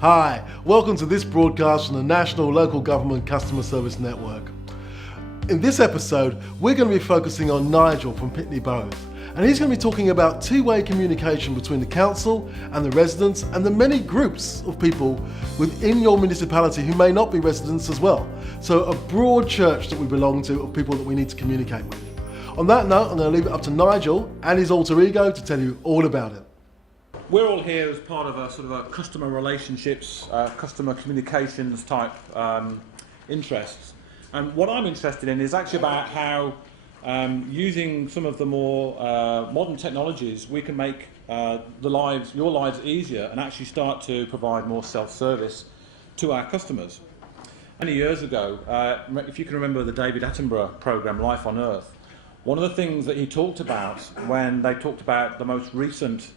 Hi, welcome to this broadcast from the National Local Government Customer Service Network. In this episode, we're going to be focusing on Nigel from Pitney Boroughs, and he's going to be talking about two-way communication between the council and the residents and the many groups of people within your municipality who may not be residents as well. So a broad church that we belong to of people that we need to communicate with. On that note, I'm going to leave it up to Nigel and his alter ego to tell you all about it. We're all here as part of a sort of a customer relationships, customer communications type interests. And what I'm interested in is actually about how using some of the more modern technologies we can make your lives easier and actually start to provide more self-service to our customers. Many years ago, if you can remember the David Attenborough program Life on Earth, one of the things that he talked about when they talked about the most recent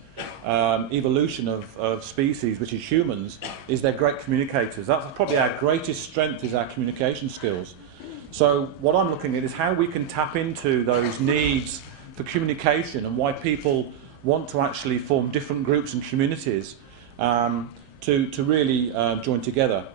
evolution of species, which is humans, is they're great communicators. That's probably our greatest strength, is our communication skills. So what I'm looking at is how we can tap into those needs for communication and why people want to actually form different groups and communities to really join together.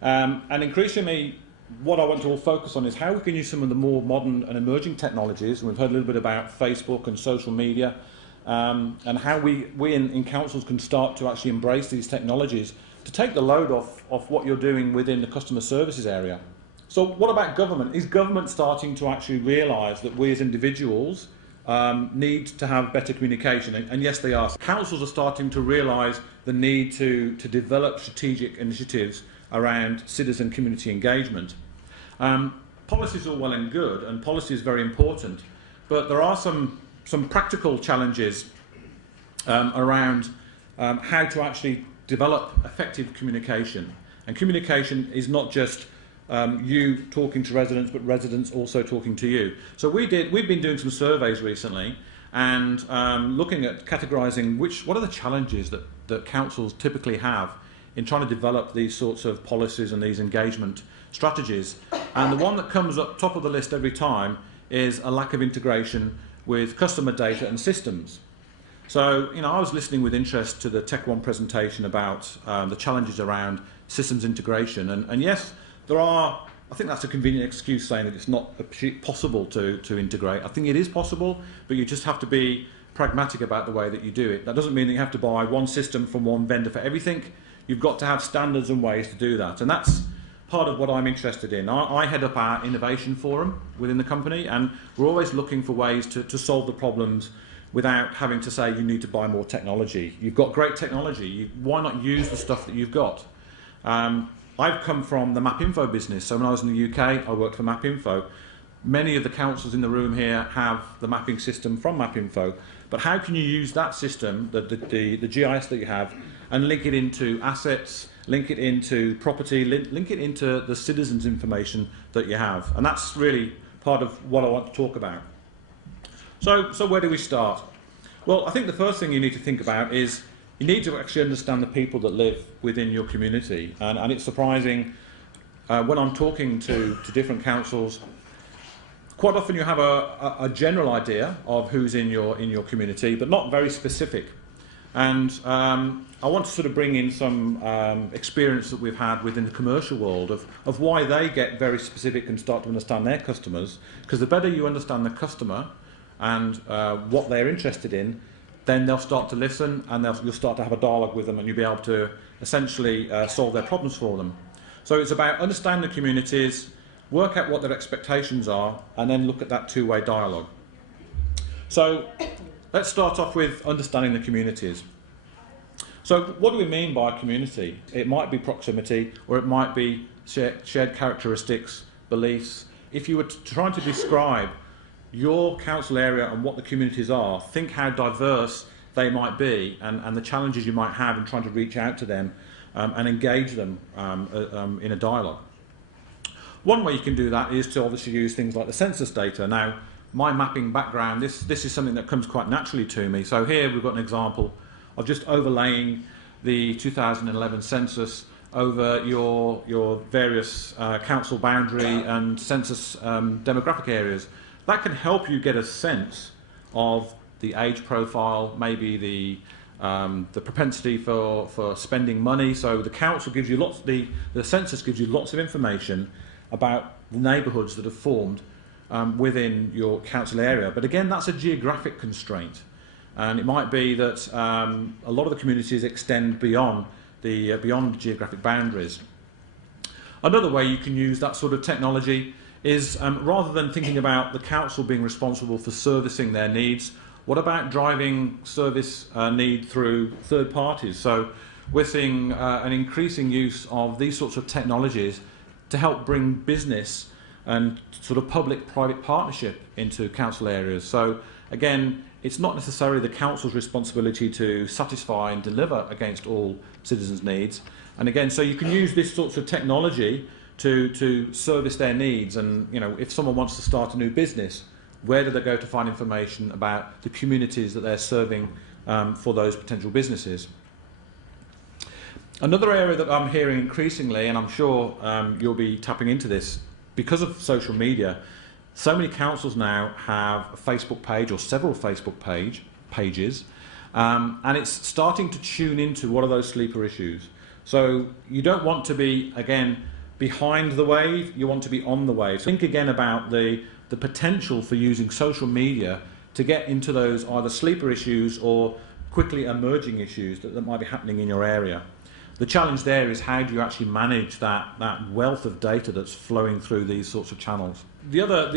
And increasingly, what I want to all focus on is how we can use some of the more modern and emerging technologies. We've heard a little bit about Facebook and social media, and how we in councils can start to actually embrace these technologies to take the load off what you're doing within the customer services area. So what about government? Is government starting to actually realise that we as individuals need to have better communication? And yes, they are. Councils are starting to realise the need to develop strategic initiatives around citizen community engagement. Policy is all well and good, and policy is very important, but there are some practical challenges around how to actually develop effective communication. And communication is not just you talking to residents, but residents also talking to you. So we've been doing some surveys recently and looking at categorising what are the challenges that councils typically have in trying to develop these sorts of policies and these engagement strategies. And the one that comes up top of the list every time is a lack of integration with customer data and systems. So, I was listening with interest to the Tech One presentation about the challenges around systems integration. And yes, there are, I think that's a convenient excuse saying that it's not possible to integrate. I think it is possible, but you just have to be pragmatic about the way that you do it. That doesn't mean that you have to buy one system from one vendor for everything. You've got to have standards and ways to do that. And that's part of what I'm interested in. I head up our innovation forum within the company, and we're always looking for ways to solve the problems without having to say you need to buy more technology. You've got great technology, why not use the stuff that you've got? I've come from the MapInfo business, so when I was in the UK I worked for MapInfo. Many of the councils in the room here have the mapping system from MapInfo, but how can you use that system, the GIS that you have, and link it into assets, link it into property, link it into the citizens' information that you have? And that's really part of what I want to talk about. So where do we start? Well, I think the first thing you need to think about is you need to actually understand the people that live within your community. And it's surprising when I'm talking to different councils, quite often you have a general idea of who's in your community, but not very specific. And I want to sort of bring in some experience that we've had within the commercial world of why they get very specific and start to understand their customers. Because the better you understand the customer and what they're interested in, then they'll start to listen, and you'll start to have a dialogue with them, and you'll be able to essentially solve their problems for them. So it's about understanding the communities, work out what their expectations are, and then look at that two-way dialogue. So let's start off with understanding the communities. So what do we mean by community? It might be proximity, or it might be shared characteristics, beliefs. If you were trying to describe your council area and what the communities are, think how diverse they might be and the challenges you might have in trying to reach out to them and engage them in a dialogue. One way you can do that is to obviously use things like the census data. Now, my mapping background, this is something that comes quite naturally to me. So here we've got an example of just overlaying the 2011 census over your various council boundary and census demographic areas. That can help you get a sense of the age profile, maybe the the propensity for spending money. So the council gives you the census gives you lots of information about the neighbourhoods that are formed within your council area. But again, that's a geographic constraint. And it might be that a lot of the communities extend beyond geographic boundaries. Another way you can use that sort of technology is rather than thinking about the council being responsible for servicing their needs, what about driving service need through third parties? So we're seeing an increasing use of these sorts of technologies to help bring business and sort of public-private partnership into council areas. So again, it's not necessarily the council's responsibility to satisfy and deliver against all citizens' needs. And again, so you can use this sorts of technology to service their needs. And if someone wants to start a new business, where do they go to find information about the communities that they're serving for those potential businesses? Another area that I'm hearing increasingly, and I'm sure you'll be tapping into this, because of social media, so many councils now have a Facebook page or several Facebook pages, and it's starting to tune into what are those sleeper issues. So you don't want to be, again, behind the wave, you want to be on the wave. So think again about the potential for using social media to get into those either sleeper issues or quickly emerging issues that might be happening in your area. The challenge there is how do you actually manage that wealth of data that's flowing through these sorts of channels. The other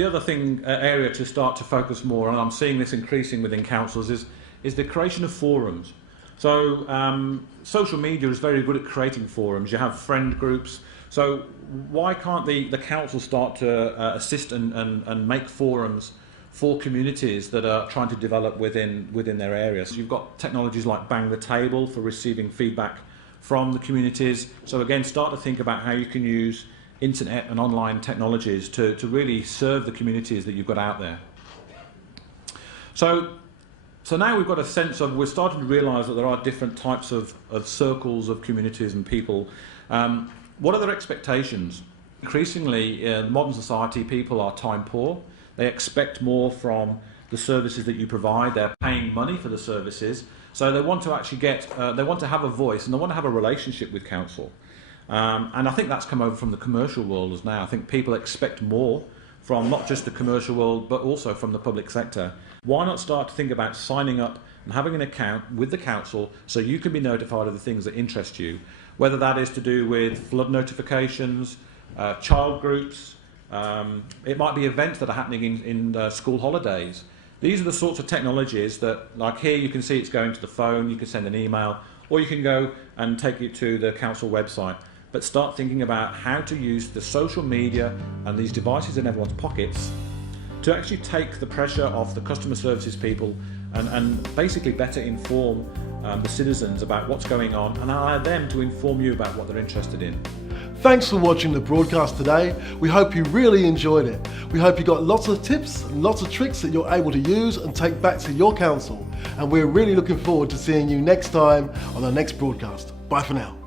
area to start to focus more, and I'm seeing this increasing within councils, is the creation of forums. So social media is very good at creating forums. You have friend groups. So why can't the council start to assist and make forums for communities that are trying to develop within their areas? So you've got technologies like Bang the Table for receiving feedback from the communities. So again, start to think about how you can use internet and online technologies to really serve the communities that you've got out there. So now we've got a sense of, we're starting to realise that there are different types of circles of communities and people. What are their expectations? Increasingly, in modern society, people are time poor. They expect more from the services that you provide. They're paying money for the services. So they want to actually they want to have a voice and they want to have a relationship with council. And I think that's come over from the commercial world as now. I think people expect more from not just the commercial world, but also from the public sector. Why not start to think about signing up and having an account with the council so you can be notified of the things that interest you, whether that is to do with flood notifications, child groups, it might be events that are happening in school holidays. These are the sorts of technologies that, like here you can see it's going to the phone, you can send an email, or you can go and take it to the council website. But start thinking about how to use the social media and these devices in everyone's pockets to actually take the pressure off the customer services people and basically better inform the citizens about what's going on and allow them to inform you about what they're interested in. Thanks for watching the broadcast today. We hope you really enjoyed it. We hope you got lots of tips and lots of tricks that you're able to use and take back to your council. And we're really looking forward to seeing you next time on our next broadcast. Bye for now.